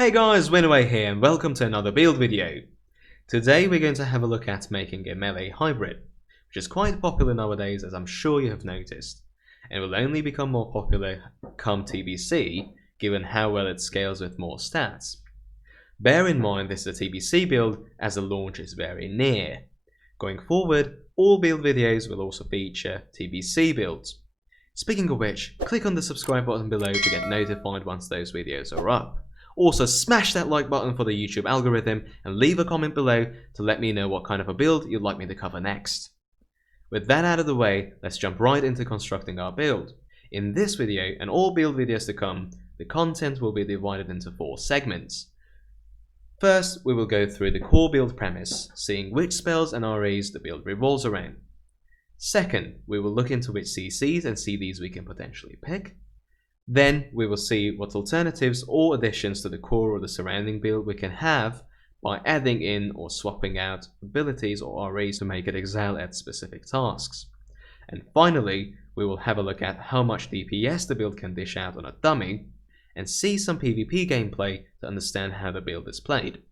Hey guys, Winaway here and welcome to another build video. Today we're going to have a look at making a melee hybrid, which is quite popular nowadays as I'm sure you have noticed, and will only become more popular come TBC given how well it scales with more stats. Bear in mind this is a TBC build as the launch is very near. Going forward, all build videos will also feature TBC builds. Speaking of which, click on the subscribe button below to get notified once those videos are up. Also, smash that like button for the YouTube algorithm and leave a comment below to let me know what kind of a build you'd like me to cover next. With that out of the way, let's jump right into constructing our build. In this video, and all build videos to come, the content will be divided into 4 segments. First, we will go through the core build premise, seeing which spells and REs the build revolves around. Second, we will look into which CCs and CDs we can potentially pick. Then we will see what alternatives or additions to the core or the surrounding build we can have by adding in or swapping out abilities or REs to make it excel at specific tasks. And finally, we will have a look at how much DPS the build can dish out on a dummy and see some PvP gameplay to understand how the build is played.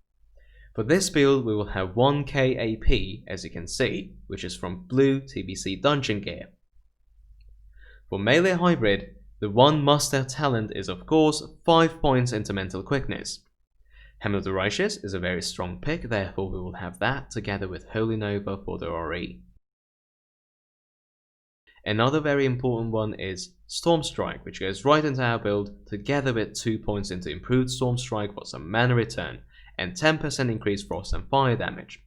For this build we will have 1k AP as you can see, which is from blue TBC dungeon gear. For melee hybrid, the one must-have talent is of course 5 points into mental quickness. Hammer of the Righteous is a very strong pick, therefore we will have that together with Holy Nova for the RE. Another very important one is Storm Strike, which goes right into our build together with 2 points into improved Storm Strike for some mana return and 10% increased frost and fire damage.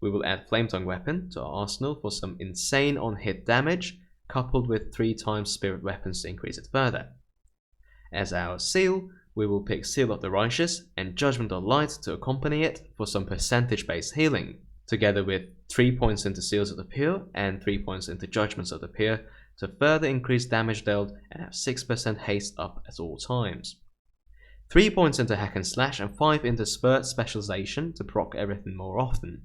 We will add Flame Tongue Weapon to our arsenal for some insane on-hit damage, coupled with 3 times Spirit Weapons to increase it further. As our seal, we will pick Seal of the Righteous and Judgment of Light to accompany it for some percentage-based healing, together with 3 points into Seals of the Pure and 3 points into Judgments of the Pure to further increase damage dealt and have 6% haste up at all times. 3 points into Hack and Slash and 5 into Spurt Specialization to proc everything more often.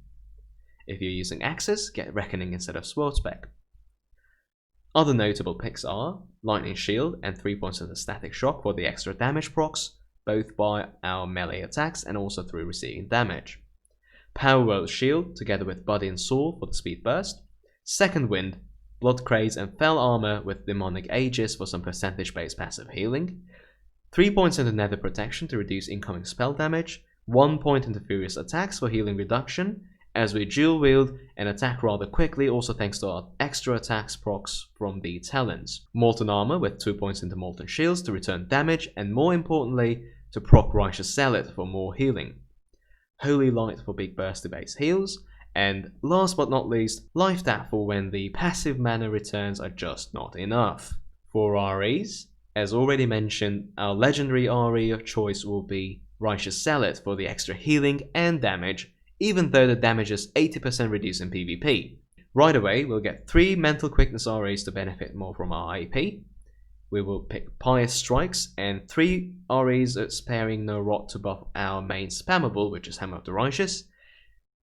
If you're using Axes, get Reckoning instead of Sword Spec. Other notable picks are Lightning Shield and 3 points into Static Shock for the extra damage procs, both by our melee attacks and also through receiving damage. Power World Shield together with Body and Soul for the speed burst. Second Wind, Blood Craze and Fell Armor with Demonic Aegis for some percentage-based passive healing. 3 points into Nether Protection to reduce incoming spell damage. 1 point into Furious Attacks for healing reduction, as we dual wield and attack rather quickly, also thanks to our extra attacks procs from the talents. Molten Armor with 2 points into Molten Shields to return damage and more importantly to proc Righteous Zealot for more healing. Holy Light for big bursty base heals, and last but not least, Life Tap for when the passive mana returns are just not enough. For REs, as already mentioned, our legendary RE of choice will be Righteous Zealot for the extra healing and damage, even though the damage is 80% reduced in PvP. Right away, we'll get 3 Mental Quickness REs to benefit more from our AP. We will pick Pious Strikes and 3 REs at Sparing No Rot to buff our main spammable, which is Hammer of the Righteous.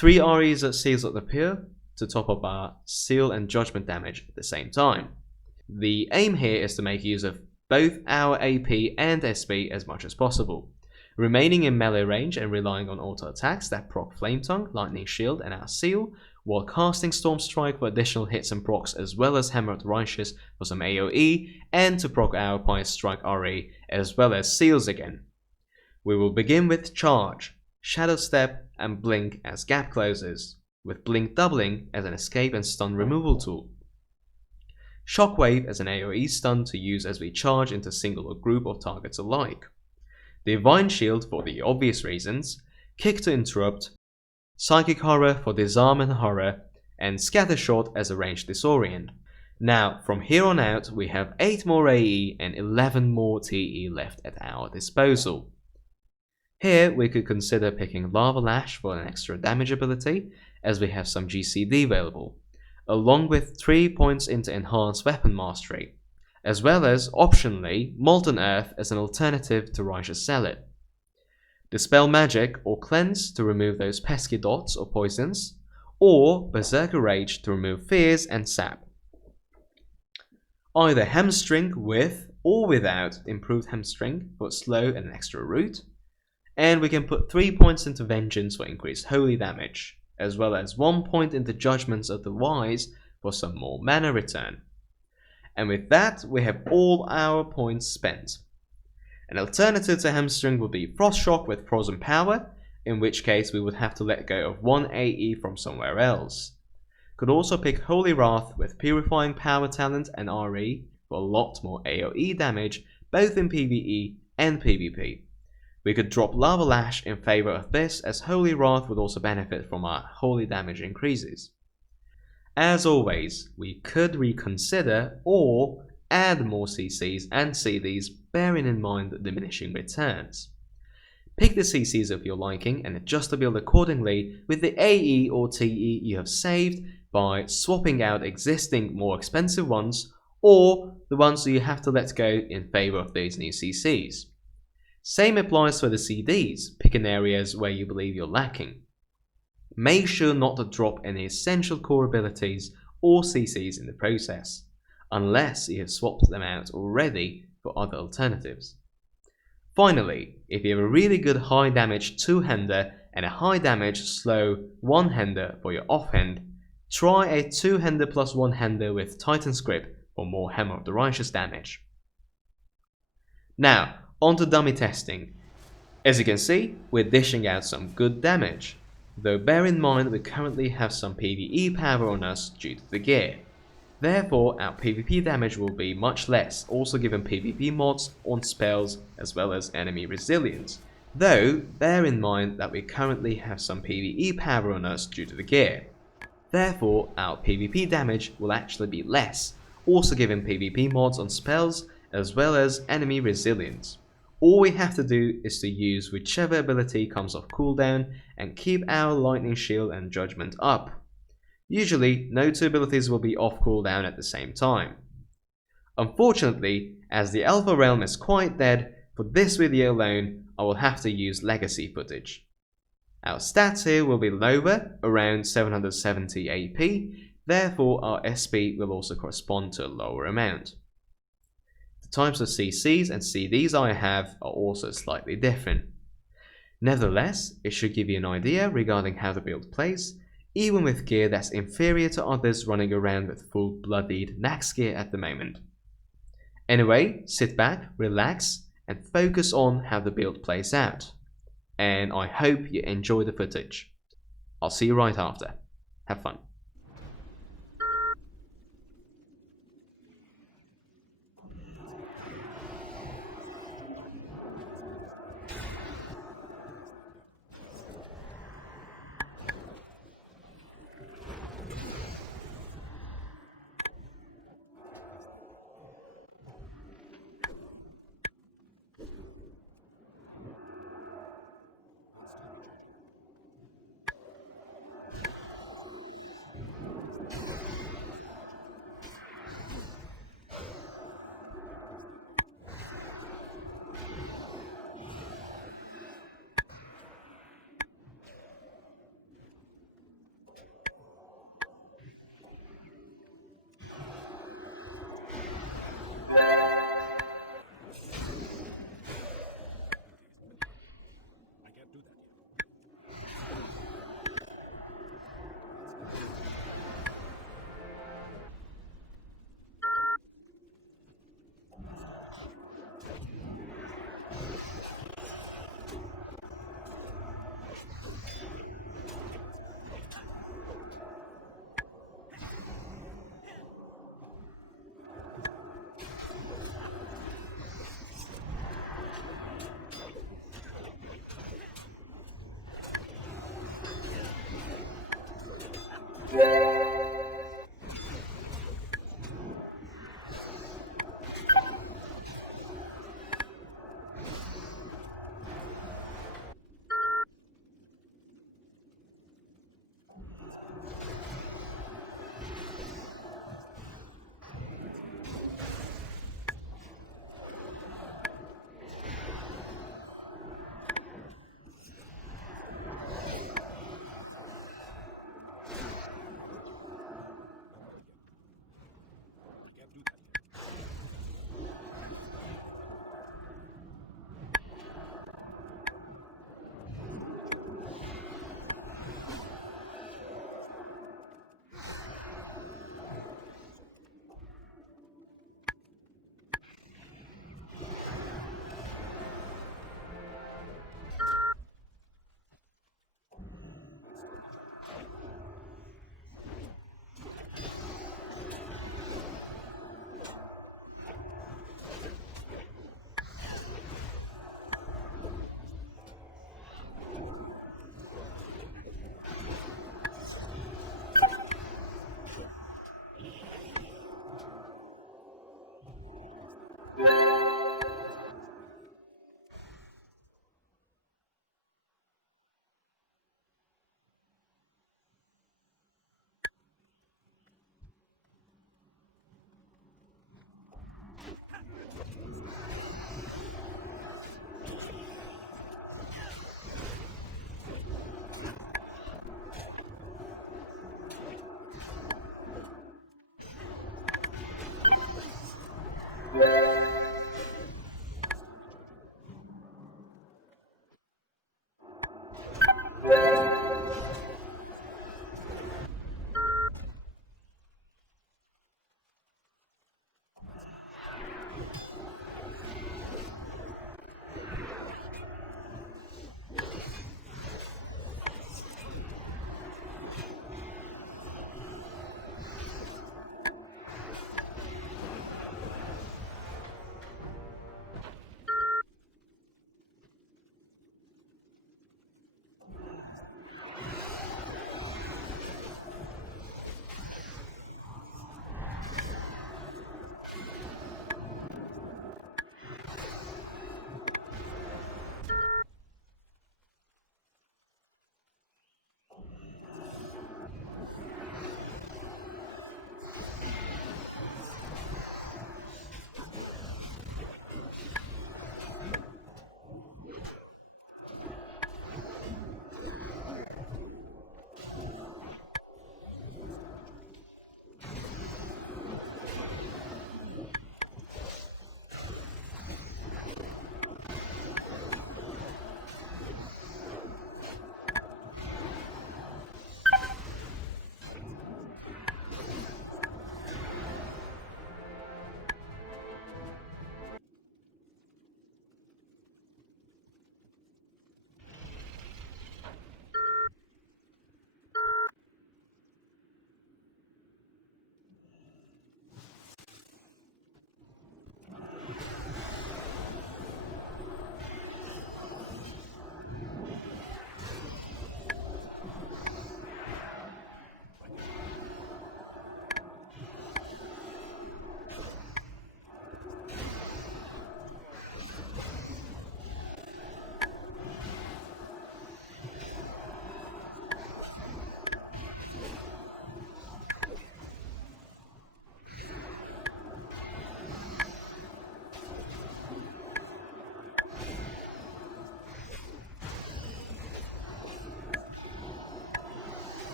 3 REs at Seals of the Pure to top up our Seal and Judgment damage at the same time. The aim here is to make use of both our AP and SP as much as possible, remaining in melee range and relying on auto attacks that proc Flame Tongue, Lightning Shield and our Seal, while casting Storm Strike for additional hits and procs as well as Hammer of the Righteous for some AoE and to proc our Pious Strike RE as well as Seals again. We will begin with Charge, Shadow Step and Blink as gap closers, with Blink doubling as an escape and stun removal tool. Shockwave as an AoE stun to use as we charge into single or group of targets alike. Divine Shield for the obvious reasons, Kick to interrupt, Psychic Horror for disarm and horror, and Scatter Shot as a ranged disorient. Now, from here on out, we have 8 more AE and 11 more TE left at our disposal. Here, we could consider picking Lava Lash for an extra damage ability, as we have some GCD available, along with 3 points into Enhanced Weapon Mastery, as well as, optionally, Molten Earth as an alternative to Righteous Zealot. Dispel Magic or Cleanse to remove those pesky dots or poisons, or Berserker Rage to remove fears and sap. Either Hamstring with or without improved Hamstring for slow and an extra root, And we can put 3 points into Vengeance for increased holy damage, as well as 1 point into Judgments of the Wise for some more mana return. And with that, we have all our points spent. An alternative to Hamstring would be Frost Shock with Frozen Power, in which case we would have to let go of 1 AE from somewhere else. Could also pick Holy Wrath with Purifying Power Talent and RE for a lot more AoE damage both in PvE and PvP. We could drop Lava Lash in favor of this, as Holy Wrath would also benefit from our holy damage increases. As always, we could reconsider or add more CCs and CDs, bearing in mind the diminishing returns. Pick the CCs of your liking and adjust the build accordingly with the AE or TE you have saved by swapping out existing more expensive ones or the ones that you have to let go in favor of these new CCs. Same applies for the CDs, pick in areas where you believe you're lacking. Make sure not to drop any essential core abilities or CCs in the process, unless you have swapped them out already for other alternatives. Finally, if you have a really good high damage 2-hander and a high damage slow 1-hander for your offhand, try a 2-hander plus 1-hander with Titan's Grip for more Hammer of the Righteous damage. Now, on to dummy testing. As you can see, we're dishing out some good damage, though bear in mind we currently have some PvE power on us due to the gear. Therefore, our PvP damage will be much less, also given PvP mods on spells as well as enemy resilience. Though, bear in mind that we currently have some PvE power on us due to the gear. Therefore, our PvP damage will actually be less, also given PvP mods on spells as well as enemy resilience. All we have to do is to use whichever ability comes off cooldown and keep our Lightning Shield and Judgment up. Usually, no two abilities will be off cooldown at the same time. Unfortunately, as the Alpha Realm is quite dead, for this video alone, I will have to use legacy footage. Our stats here will be lower, around 770 AP, therefore our SP will also correspond to a lower amount. The types of CCs and CDs I have are also slightly different. Nevertheless, it should give you an idea regarding how the build plays, even with gear that's inferior to others running around with full bloodied Nax gear at the moment. Anyway, sit back, relax, and focus on how the build plays out. And I hope you enjoy the footage. I'll see you right after. Have fun.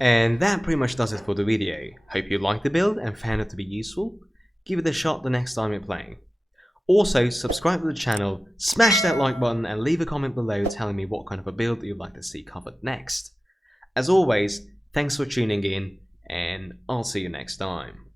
And that pretty much does it for the video. Hope you liked the build and found it to be useful. Give it a shot the next time you're playing. Also, subscribe to the channel, smash that like button and leave a comment below telling me what kind of a build you'd like to see covered next. As always, thanks for tuning in and I'll see you next time.